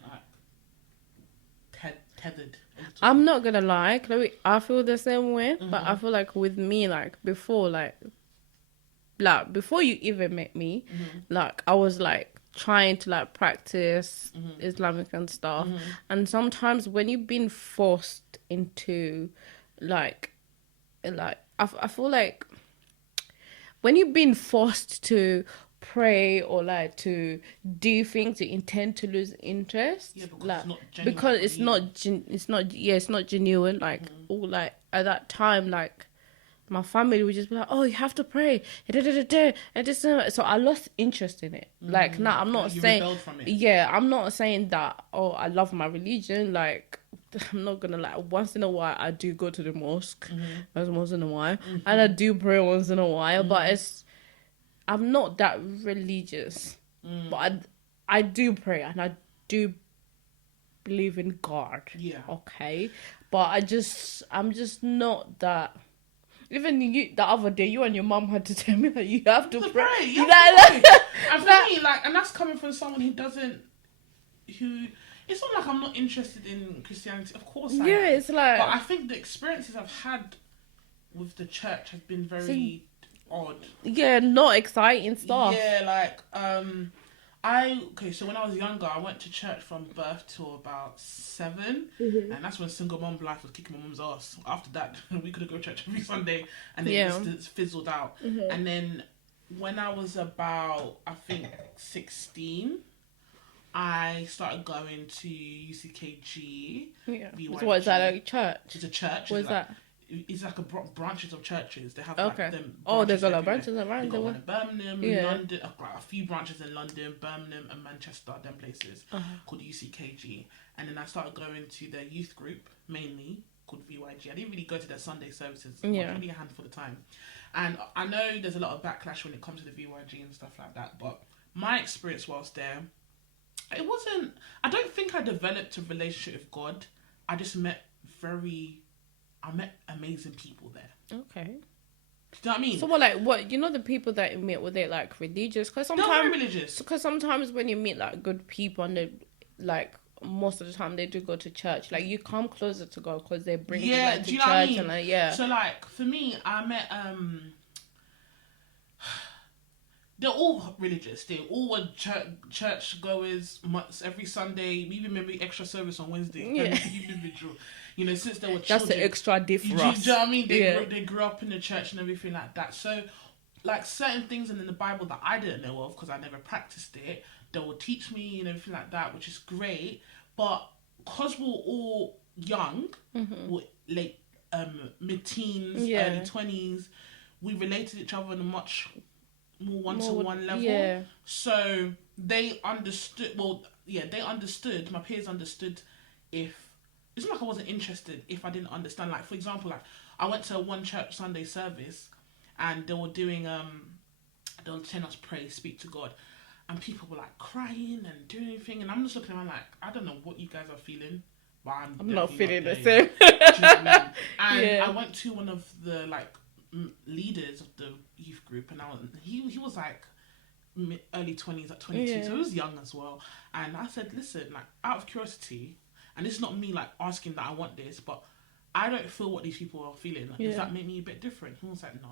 tethered. I'm not gonna lie, Chloe. I feel the same way, but I feel like with me, like before, like before you even met me, like I was like trying to like practice Islamic and stuff, and sometimes when you've been forced into like I feel like when you've been forced to pray or like to do things, you intend to lose interest. Yeah, because it's not genuine. Like all like at that time, like my family would just be like, "Oh, you have to pray," and this, so I lost interest in it. Like, now I'm not saying, I'm not saying that. Oh, I love my religion. Like, I'm not gonna like. Once in a while, I do go to the mosque. Once in a while, and I do pray once in a while. But I'm not that religious. But I do pray and I do believe in God. Yeah. Okay, but I'm just not that. Even the other day, you and your mum had to tell me that you have to pray. You have to pray. And for me, like, and that's coming from someone who it's not like I'm not interested in Christianity. Of course I am. It's like... But I think the experiences I've had with the church have been very odd. Yeah, not exciting stuff. Yeah, like, so when I was younger, I went to church from birth till about 7, and that's when single mum life was kicking my mum's ass. After that, we could go to church every Sunday, and then it just fizzled out. And then when I was about, I think, 16, I started going to UCKG. Yeah. So what is that, like a church? It's a church. What is that? It's like branches of churches. They have them. There's a lot of branches around. They got one in Birmingham, London, a few branches in London, Birmingham, and Manchester. Them places called UCKG. And then I started going to their youth group mainly called VYG. I didn't really go to their Sunday services. Only a handful of time. And I know there's a lot of backlash when it comes to the VYG and stuff like that. But my experience whilst there, it wasn't. I don't think I developed a relationship with God. I just met amazing people there. Okay. Do you know what I mean? So what the people that you meet, were they like religious? Because sometimes they're very religious. Because sometimes when you meet like good people and they like most of the time they do go to church, like you come closer to God because they bring you like, to church. What I mean? And So like for me, I met they're all religious. They all were church goers. Every Sunday, we even maybe extra service on Wednesday. Individual. Since they were children. That's the extra difference. Do you know what I mean? They grew up in the church and everything like that. So, like certain things in the Bible that I didn't know of because I never practiced it, they will teach me and everything like that, which is great. But because we're all young, we're late mid-teens, early 20s, we related each other on a much more one-to-one level. Yeah. So they understood. They understood. My peers understood if. It's not like I wasn't interested if I didn't understand. Like, for example, like I went to one church Sunday service and they were doing, they were telling us pray, speak to God. And people were like crying and doing everything. And I'm just looking around like, I don't know what you guys are feeling, but I'm not feeling the same. And I went to one of the like leaders of the youth group and he was like early 20s, like 22. So he was young as well. And I said, listen, like out of curiosity, and it's not me like asking that I want this, but I don't feel what these people are feeling. Like, does that make me a bit different? He was like, no.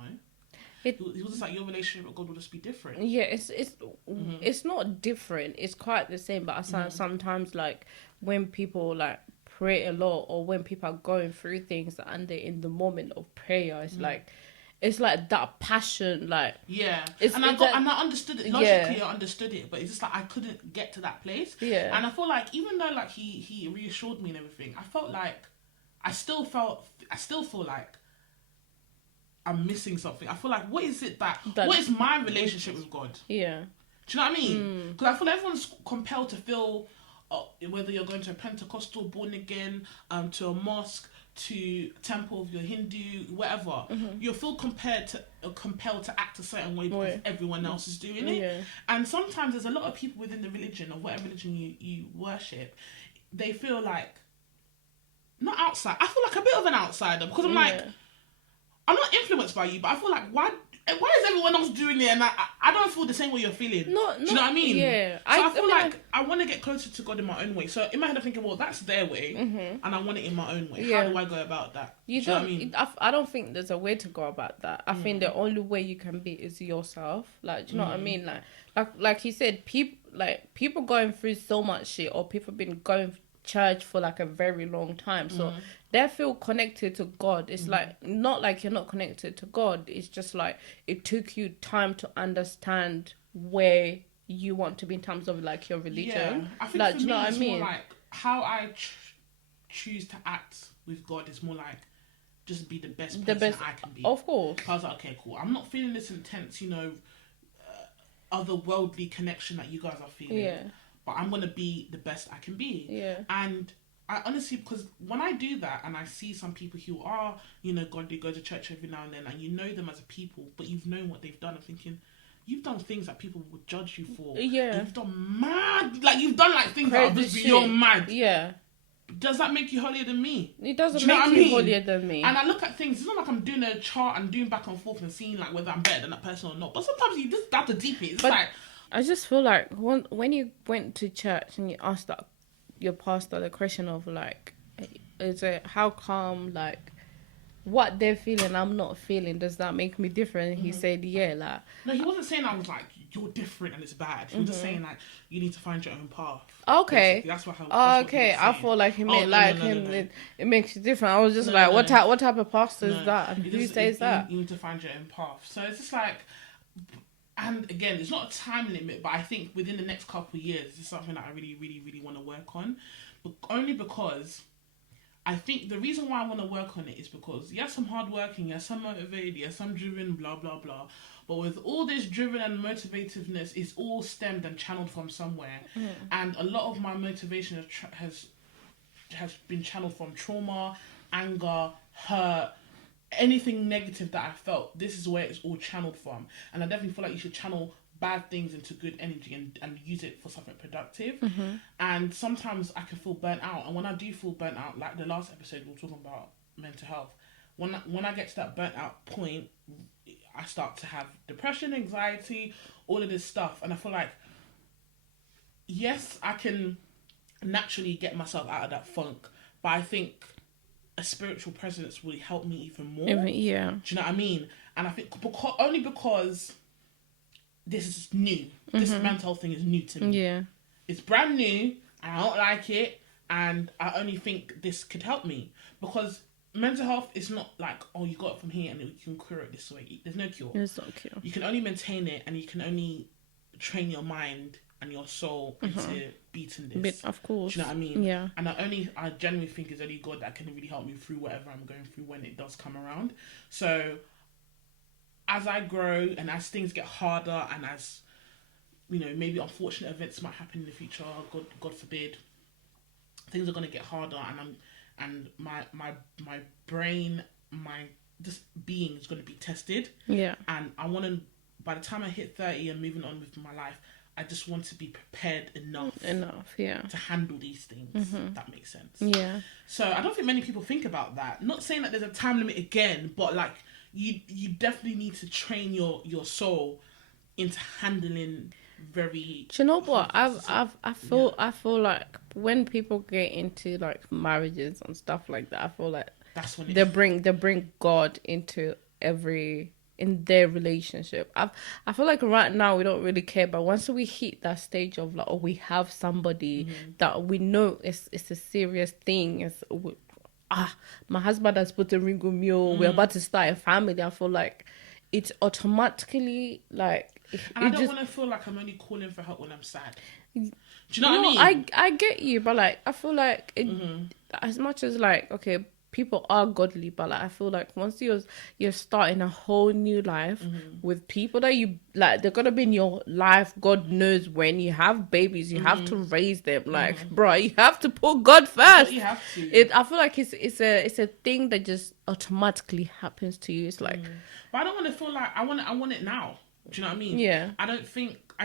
He was just like, your relationship with God will just be different. Yeah, it's not different. It's quite the same. But sometimes like when people like pray a lot, or when people are going through things and they're in the moment of prayer, it's like that passion, like I understood it logically. I understood it, but it's just like I couldn't get to that place. Yeah, and I feel like even though like he reassured me and everything, I felt like I still feel like I'm missing something. I feel like what is my relationship with God? Yeah. Do you know what I mean? Because I feel like everyone's compelled to feel, whether you're going to a Pentecostal, born again, to a mosque, to a temple, if you're Hindu, whatever, you feel compelled to act a certain way because everyone else is doing it. Yeah. And sometimes there's a lot of people within the religion, or whatever religion you worship, they feel like, not outside, I feel like a bit of an outsider, because I'm like, I'm not influenced by you, but I feel like, why is everyone else doing it and I don't feel the same way you're feeling? Do you know what I mean? Yeah. So I feel like I want to get closer to God in my own way. So in my head I'm thinking, well, that's their way, and I want it in my own way. Yeah. How do I go about that? Do you know what I mean? I don't think there's a way to go about that. I think the only way you can be is yourself. Like, do you know what I mean? Like you said, people going through so much shit, or people been going church for like a very long time, so they feel connected to God. It's like, not like you're not connected to God, it's just like it took you time to understand where you want to be in terms of like your religion. I think like, for me it's more like how I choose to act with God is more like just be the best person I can be. Of course. I was like, okay, cool, I'm not feeling this intense, otherworldly connection that you guys are feeling, but I'm gonna be the best I can be. And I honestly, because when I do that and I see some people who are, God, they go to church every now and then, and you know them as a people, but you've known what they've done, I'm thinking, you've done things that people would judge you for. Yeah. And you've done mad, like you've done like things that are just beyond mad. Yeah. Does that make you holier than me? It doesn't make you holier than me. And I look at things, it's not like I'm doing a chart and doing back and forth and seeing like whether I'm better than that person or not. But sometimes you just have to deep it. It's like, I just feel like when you went to church and you asked that your pastor the question of like, is it how come, like what they're feeling I'm not feeling, does that make me different? He said like, no, he wasn't saying I was like you're different and it's bad. He was just saying like you need to find your own path. Okay. Basically. That's what I thought like he meant it makes you different. I was just what type of pastor is that, and who says that? You need to find your own path. So it's just like, and again, it's not a time limit, but I think within the next couple of years, it's something that I really, really, really want to work on. But only because I think the reason why I want to work on it is because, yes, I'm hardworking, yes, I'm motivated, yes, I'm driven, blah, blah, blah. But with all this driven and motivativeness, it's all stemmed and channeled from somewhere. And a lot of my motivation has been channeled from trauma, anger, hurt, anything negative that I felt. This is where it's all channeled from. And I definitely feel like you should channel bad things into good energy and use it for something productive. And sometimes I can feel burnt out, and when I do feel burnt out, like the last episode we were talking about mental health, when I get to that burnt out point, I start to have depression, anxiety, all of this stuff. And I feel like, yes, I can naturally get myself out of that funk, but I think a spiritual presence will help me even more. Yeah. Do you know what I mean? And I think only because this is new. This mental health thing is new to me. Yeah. It's brand new, and I don't like it, and I only think this could help me. Because mental health is not like, oh, you got it from here and you can cure it this way. There's no cure. There's no cure. You can only maintain it, and you can only train your mind and your soul into beating this. Of course. Do you know what I mean? Yeah. And I genuinely think it's only God that can really help me through whatever I'm going through when it does come around. So as I grow and as things get harder, and as maybe unfortunate events might happen in the future, God forbid, things are going to get harder, and my brain, my just being is going to be tested. Yeah. And I want to, by the time I hit 30 and moving on with my life, I just want to be prepared enough, to handle these things. That makes sense. Yeah. So I don't think many people think about that. Not saying that there's a time limit again, but like you definitely need to train your soul into handling very. Do you know what? I feel like when people get into like marriages and stuff like that, I feel like that's when they bring God into every in their relationship. I feel like right now we don't really care, but once we hit that stage of like, oh, we have somebody that we know it's a serious thing. My husband has put a ring on me, we're about to start a family. I feel like it's automatically like. And I don't want to feel like I'm only calling for help when I'm sad. Do you know what I mean? I get you, but like I feel like as much as like, okay, people are godly, but like I feel like once you're starting a whole new life with people that you like, they're gonna be in your life. God knows when you have babies, you have to raise them. Like, bro, you have to put God first. You have to. I feel like it's a thing that just automatically happens to you. It's like, but I don't want to feel like I want it now. Do you know what I mean? Yeah. I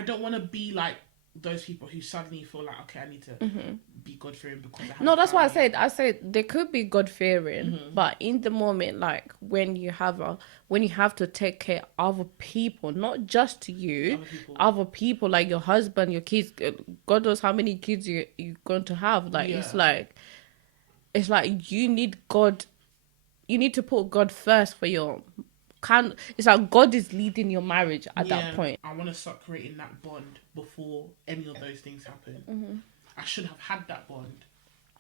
don't want to be like those people who suddenly feel like, okay, I need to be God-fearing because I have no, that's family. why I said there could be God-fearing, but in the moment, like when you have to take care of other people, not just to you, other people like your husband, your kids, God knows how many kids you're going to have. Like, it's like you need God, you need to put God first for your it's like God is leading your marriage at that point. I want to start creating that bond before any of those things happen. I should have had that bond,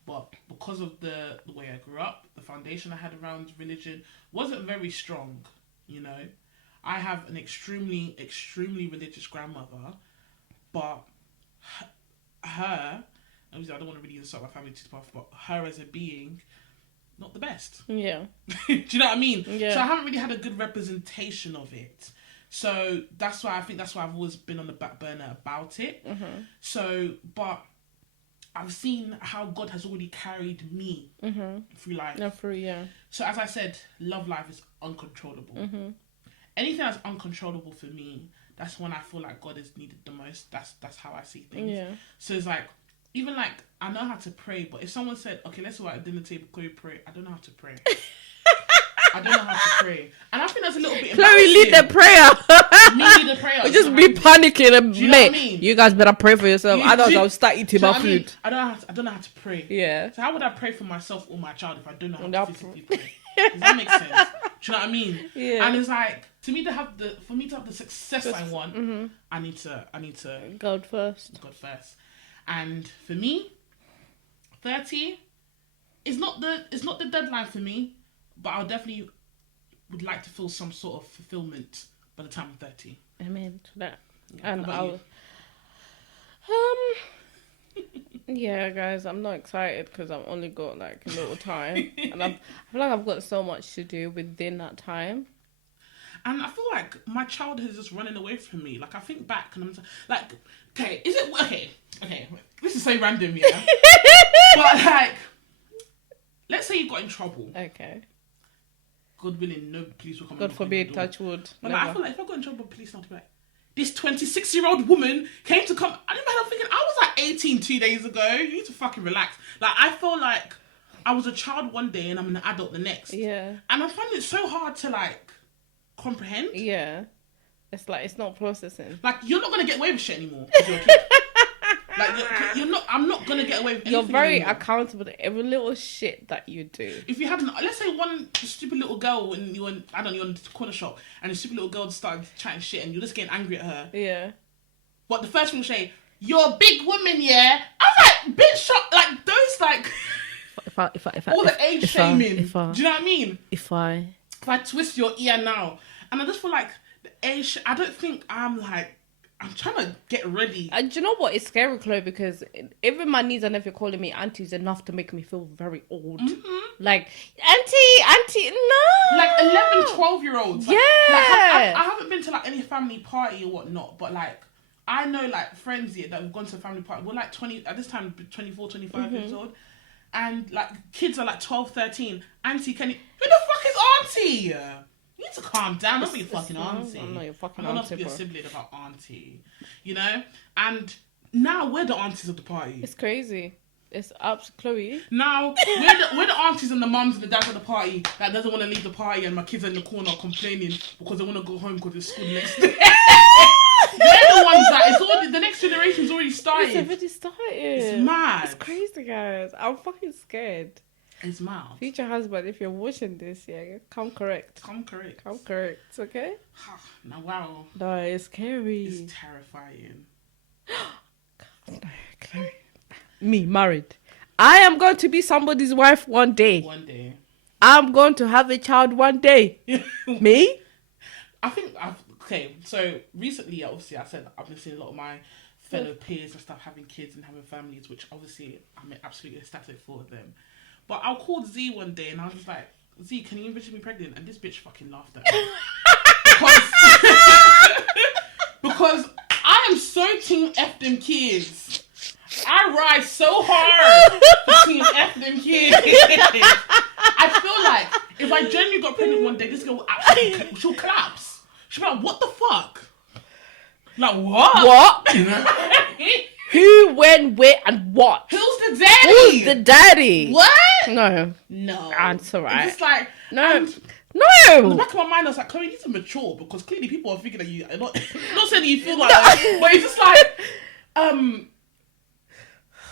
but because of the way I grew up, the foundation I had around religion wasn't very strong. You know, I have an extremely religious grandmother, but her, obviously I don't want to really insult my family too much, but her as a being, not the best. Yeah. Do you know what I mean? Yeah. So I haven't really had a good representation of it. So that's why I've always been on the back burner about it. So, but I've seen how God has already carried me through life. So as I said, love life is uncontrollable. Anything that's uncontrollable for me, that's when I feel like God is needed the most. That's how I see things. Yeah. So it's like, even like, I know how to pray, but if someone said, okay, let's go at the dinner table, Chloe, pray. I don't know how to pray. I don't know how to pray. And I think that's a little bit Chloe, lead the prayer. Me lead the prayer. We just be panicking and you know what I mean? You gues better pray for yourself. I'll start eating my food. I don't know how to pray. Yeah. So how would I pray for myself or my child if I don't know how to physically pray? Does that make sense? Do you know what I mean? Yeah. And it's like, for me to have the success I want, I need to God first. And for me, 30 is not the deadline for me, but I definitely would like to feel some sort of fulfillment by the time I'm 30. Amen to that. Yeah, and I'll yeah, guys, I'm not excited because I've only got like a little time, and I feel like I've got so much to do within that time. And I feel like my childhood is just running away from me. Like, I think back and I'm like, okay, is it... Okay, this is so random, yeah? But, like, let's say you got in trouble. Okay. God willing, no police will come. God forbid, touch wood. But like, I feel like if I got in trouble, police not to be like, this 26-year-old woman came to come... I remember thinking, I was like 18 2 days ago. You need to fucking relax. Like, I feel like I was a child one day and I'm an adult the next. Yeah. And I find it so hard to, like, comprehend. Yeah. It's like, it's not processing. Like, you're not going to get away with shit anymore. You're a kid. Like, you're not... I'm not going to get away with anything. You're very anymore. accountable to every little shit that you do. If you had let's say one stupid little girl and you're in the corner shop and a stupid little girl started chatting shit and you're just getting angry at her. Yeah. But the first thing you say, you're a big woman, yeah? I was like, bitch, shut... Like, those, like... If all the age shaming. Do you know what I mean? If I twist your ear now. And I just feel like the age... I don't think I'm trying to get ready. Do you know what? It's scary, Chloe, because even my niece and nephew calling me auntie is enough to make me feel very old. Like, auntie, no! Like 11, 12-year-olds. Like, yeah! I haven't been to, like, any family party or whatnot, but, like, I know, like, friends here that have gone to a family party. We're, like, 20... At this time, 24, 25 years old. And, like, kids are, like, 12, 13. Auntie, who the fuck is auntie? You need to calm down. Don't be your fucking auntie. I'm not your fucking auntie. I'm not to be a sibling about auntie. You know? And now we're the aunties of the party. It's crazy. It's up to Chloe. Now we're the aunties and the mums and the dads of the party that doesn't want to leave the party, and my kids are in the corner complaining because they want to go home because it's school next day. We're the ones that it's already, the next generation's already started. It's already started. It's mad. It's crazy, guys. I'm fucking scared. It's mild. Future husband, if you're watching this, yeah, come correct. Come correct. Come correct, okay? Now, wow. No, it's scary. It's terrifying. Me, married. I am going to be somebody's wife one day. One day. I'm going to have a child one day. Me? I think okay, so recently, obviously, I said I've been seeing a lot of my fellow peers and stuff having kids and having families, which obviously I'm absolutely ecstatic for them. But I called Z one day and I was just like, Z, can you envision me pregnant? And this bitch fucking laughed at me. because I am so team F them kids. I ride so hard for team F them kids. I feel like if I genuinely got pregnant one day, this girl will absolutely, she'll collapse. She'll be like, what the fuck? Like, what? What? Who, when, where, and what? Who's the daddy? Who's the daddy? What? No. No. That's alright. It's like, no. In the No. back of my mind, I was like, Chloe, you need to mature because clearly people are thinking that you are not saying that you feel like that, but it's just like, I don't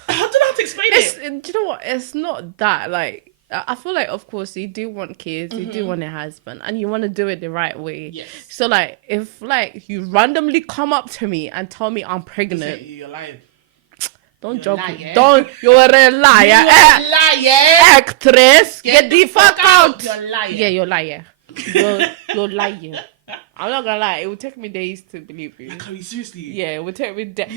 know how to explain it. Do you know what? It's not that, like, I feel like, of course, you do want kids, you do want a husband, and you want to do it the right way. Yes. So, like, if, like, you randomly come up to me and tell me I'm pregnant, You're lying. don't You're joke. lying. Don't. You're a liar. You're a liar. Actress, get the fuck out. You're lying. Yeah, you're liar. You're lying. I'm not gonna lie. It will take me days to believe you. Chloe, seriously? Yeah, it will take me days.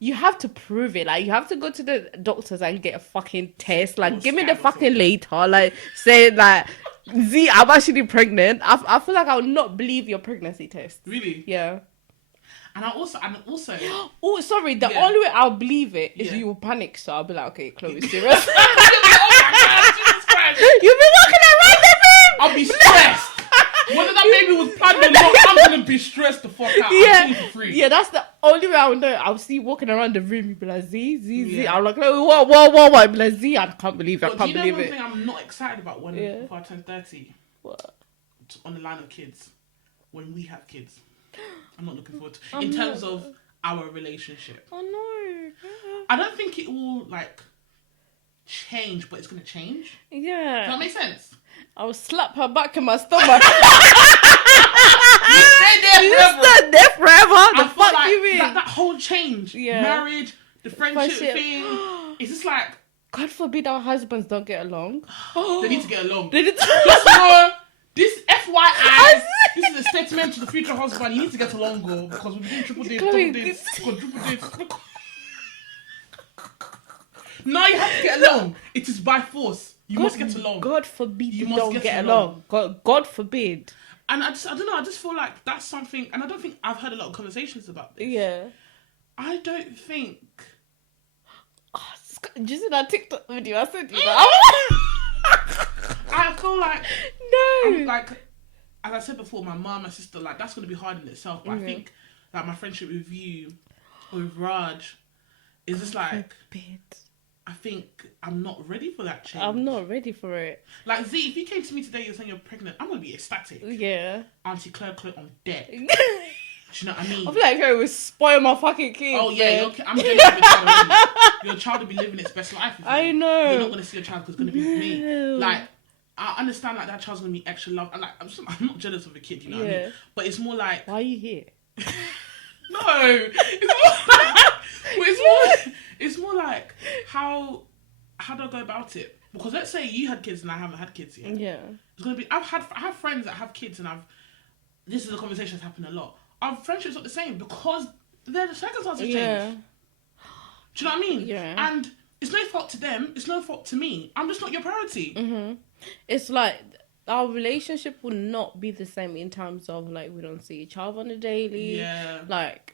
You have to prove it. Like, you have to go to the doctors and get a fucking test. Like, give me the fucking later. Like, say like, Z, I'm actually pregnant. I feel like I would not believe your pregnancy test. Really? Yeah. And also. Oh, sorry. The only way I'll believe it is you will panic. So I'll be like, okay, Chloe, serious. Oh my God, Jesus Christ. You've been walking around the room. I'll be stressed. Whether that baby was planned or not, I'm gonna be stressed the fuck out. Yeah, for free. yeah, that's the only way I would know. I'll see you walking around the room. You'll be like, Z. I'm like, no, what? I'll be like, Z, I can't believe it. I can't believe it. Do you know one thing I'm not excited about before I turn 30? What? On the line of kids. When we have kids. I'm not looking forward to in terms of our relationship. Oh no. I don't think it will like change, but it's gonna change. Yeah. Does that make sense? I will slap her back in my stomach. Stay there forever. The fuck like you mean? that whole change, marriage, the friendship thing. It's just like, God forbid our husbands don't get along. They need to get along. They need to. This FYI, this is a statement to the future husband. You need to get along, girl, because we're doing triple dates, double dates, quadruple dates. No, you have to get along. It is by force. You must get along. God forbid you don't get along. God forbid. And I don't know. I just feel like that's something, and I don't think I've heard a lot of conversations about this. Yeah. I don't think. Did you see that TikTok video I sent you? I feel like no. Like, as I said before, my mum, my sister, like that's gonna be hard in itself. But I think like my friendship with you, or with Raj, is just like. I think I'm not ready for that change. I'm not ready for it. Like, Z, if you came to me today and saying you're pregnant, I'm going to be ecstatic. Yeah. Auntie Claire on deck. Do you know what I mean? I feel like it would spoil my fucking kids. Oh, yeah. I'm getting a child already. Your child will be living its best life. I know. You're not going to see your child because it's going to be with me. Like, I understand, like, that child's going to be extra love. And, like, I'm not jealous of a kid, you know what I mean? But it's more like... Why are you here? No. It's more like how do I go about it? Because let's say you had kids and I haven't had kids yet. Yeah. It's gonna be. I have friends that have kids and this is a conversation that's happened a lot. Our friendship's not the same because the circumstances change. Do you know what I mean? Yeah. And it's no fault to them. It's no fault to me. I'm just not your priority. Mm-hmm. It's like our relationship will not be the same in terms of like we don't see each other on a daily. Yeah. Like.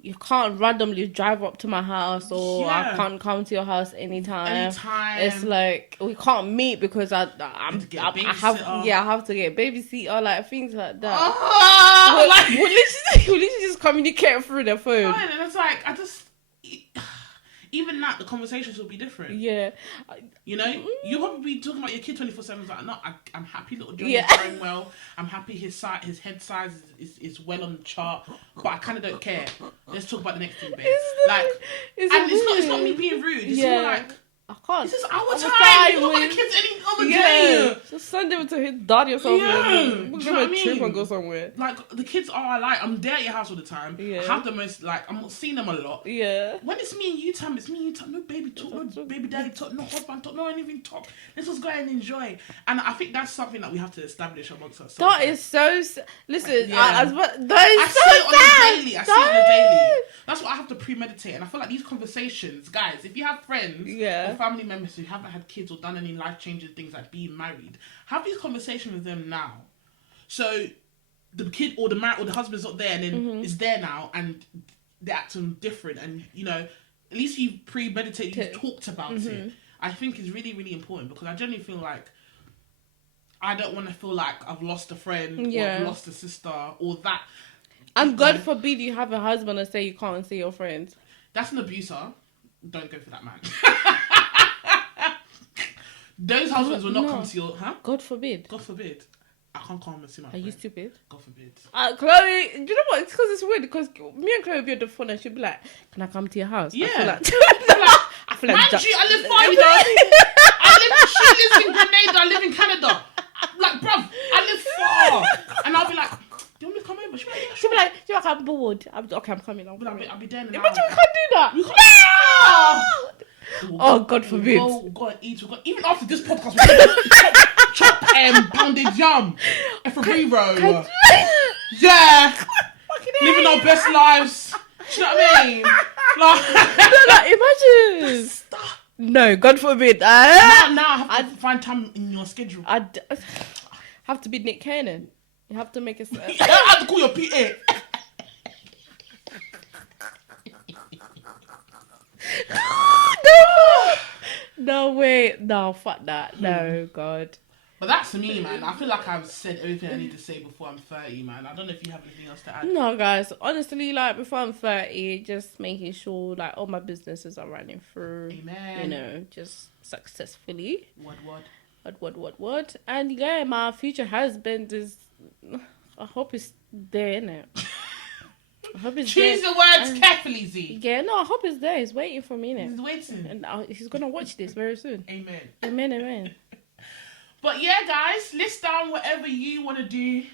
You can't randomly drive up to my house or I can't come to your house anytime. It's like we can't meet because I have to get a babysitter, like things like that. We'll literally just communicate through the phone. Fine, and it's like even that the conversations will be different. Yeah. You know, you'll probably be talking about your kid 24/7. Like, no, I'm happy little Johnny's going well. I'm happy his head size is well on the chart. But I kind of don't care. Let's talk about the next thing, babe. It's not me being rude. It's more like I can't. This is our time. We don't want the kids any other day. Just send them to his daddy or something. Yeah. We're Do you know what I gonna trip mean? and go somewhere. Like, the kids are like, I'm there at your house all the time. Yeah. I have the most, like, I'm not seeing them a lot. Yeah. When it's me and you time, it's me and you time. No baby talk, no baby daddy talk, no husband talk, no anything talk. Let's just go and enjoy. And I think that's something that we have to establish amongst ourselves. That is so... Listen, Yeah. I see it on the daily. I see it on the daily. That's what I have to premeditate. And I feel like these conversations, guys, if you have friends or family members who haven't had kids or done any life-changing things like being married, have these conversations with them now. So the kid or the husband's not there and then it's there now and they're acting different. And, you know, at least you premeditated, you've talked about it. I think is really, really important because I genuinely feel like I don't want to feel like I've lost a friend or I've lost a sister or that. And God forbid you have a husband and say you can't see your friends. That's an abuser. Don't go for that man. Those husbands will not come to your... Huh? God forbid. God forbid. I can't come and see my friend. Are you stupid? God forbid. Chloe, do you know what? It's because it's weird because me and Chloe will be on the phone and she'll be like, can I come to your house? Yeah. I feel like mind you, I live far, you know. She lives in Grenada, I live in Canada. Like, bruv, I live far. And I'll be like, do you want me to come over? She'll be like, I'm bored. Okay, I'm coming. I'll be there in an Imagine hour. we can't do that. You can't. Oh, God forbid. We'll go and eat. Even after this podcast, we're going to chop pounded yum. F-a-rero. Yeah. Living our best lives. Do you know what I mean? Imagine. No, God forbid. Now I have to find time in your schedule. I have to be Nick Cannon. You have to make it. I have to call your PA. No way. No, fuck that. No, God. But that's me, man. I feel like I've said everything I need to say before I'm 30, man. I don't know if you have anything else to add. No, guys. Honestly, like, before I'm 30, just making sure, like, all my businesses are running through. Amen. You know, just successfully. What? And, yeah, my future husband is... I hope it's there, innit? I hope it's Choose there. the words carefully, Z. Yeah, no, I hope it's there. He's waiting for me, innit? He's waiting. And he's going to watch this very soon. Amen. Amen. But yeah, guys, list down whatever you want to do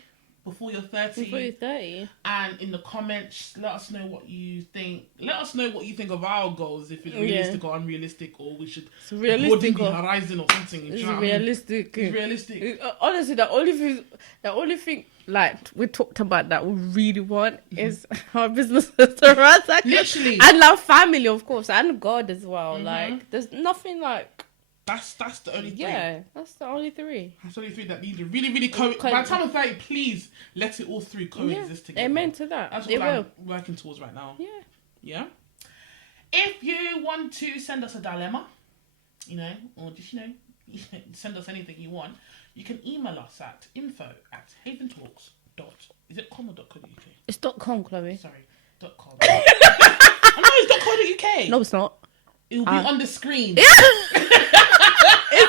before you're 30. Before you're 30. And in the comments, let us know what you think. Let us know what you think of our goals, if it's realistic or unrealistic, or we should realistic the horizon or something. It's realistic. It's realistic. Honestly, the only thing like we talked about that we really want is our businesses to run. Literally. And our family, of course, and God as well. Like, there's nothing like... That's the only three. Yeah, that's the only three. That's the only three that need to really, really by the time of 30, please let it all three coexist together. Amen to that. That's what I'm working towards right now. Yeah. Yeah. If you want to send us a dilemma, you know, or just, you know, send us anything you want, you can email us at info@haventalks. Is it .com or .co.uk? It's .com, Chloe. Sorry, .com. I know it's .co.uk. No, it's not. It will be on the screen. Is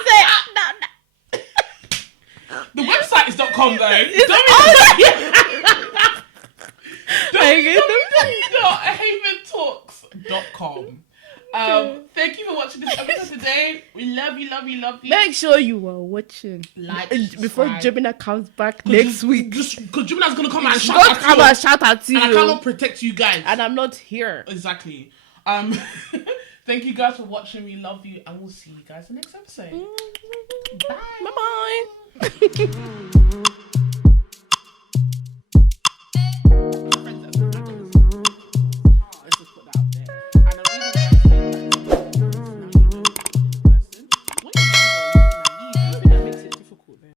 it? No. The website is .com though. Haventalks.com. Thank you for watching this episode today. We love you. Make sure you are watching. Like before Gemina comes back next week. Because Gemina's gonna come and shout at you. And I cannot protect you guys. And I'm not here. Exactly. Thank you guys for watching. We love you, and we'll see you guys in the next episode. Bye. Bye.